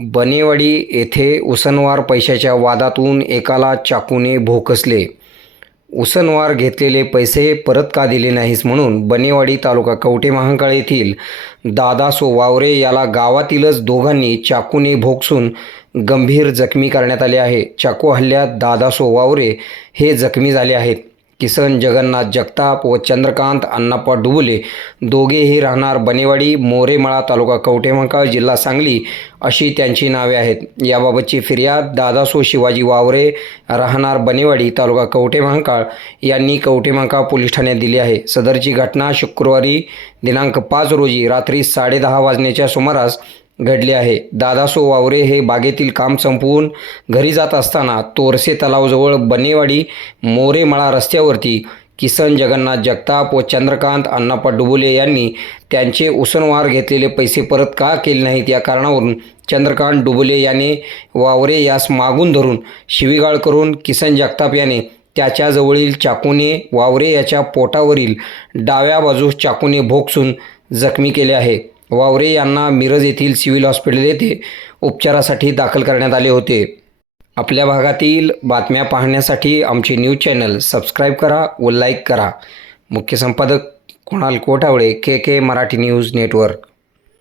बनेवाडी येथे उसनवार पैशाच्या वादातून एकाला चाकूने भोकसले. उसनवार घेतलेले पैसे परत का दिले नाहीस म्हणून बनेवाडी तालुका कवटे महांकाळ येथील दादासो वावरे याला गावातीलच दोघांनी चाकूने भोगसून गंभीर जखमी करण्यात आले आहे. चाकू हल्ल्यात दादासो वावरे हे जखमी झाले आहेत. किसन जगन्नाथ जगताप व चंद्रकांत अण्णाप्पा डुबुले दोघेही राहणार बनेवाडी मोरेमळा तालुका कवठेमंकाळ जिल्हा सांगली अशी त्यांची नावे आहेत. याबाबतची फिर्याद दादासो शिवाजी वावरे राहणार बनेवाडी तालुका कवठेमहांकाळ यांनी कवठेमहांकाळ पोलीस ठाण्यात दिली आहे. सदरची घटना शुक्रवारी दिनांक पाच रोजी रात्री साडेदहा वाजण्याच्या सुमारास घडले आहे. दादासो वावरे हे बागेतील काम संपवून घरी जात असताना तोरसे तलावजवळ बनेवाडी मोरेमळा रस्त्यावरती किसन जगन्नाथ जगताप व चंद्रकांत अण्णाप्पा डुबुले यांनी त्यांचे उसनवार घेतलेले पैसे परत का केले नाहीत या कारणावरून चंद्रकांत डुबुले याने वावरे यास मागून धरून शिवीगाळ करून किसन जगताप याने त्याच्याजवळील चाकूने वावरे याच्या पोटावरील डाव्या बाजूस चाकूने भोगसून जखमी केले आहे. वावरे यांना मिरज येथील सिव्हिल हॉस्पिटल येथे उपचारासाठी दाखल करण्यात आले होते. आपल्या भागातील बातम्या पाहण्यासाठी आमचे न्यूज चॅनल सबस्क्राईब करा व लाईक करा. मुख्य संपादक Kunal Kothavale K K Marathi news network.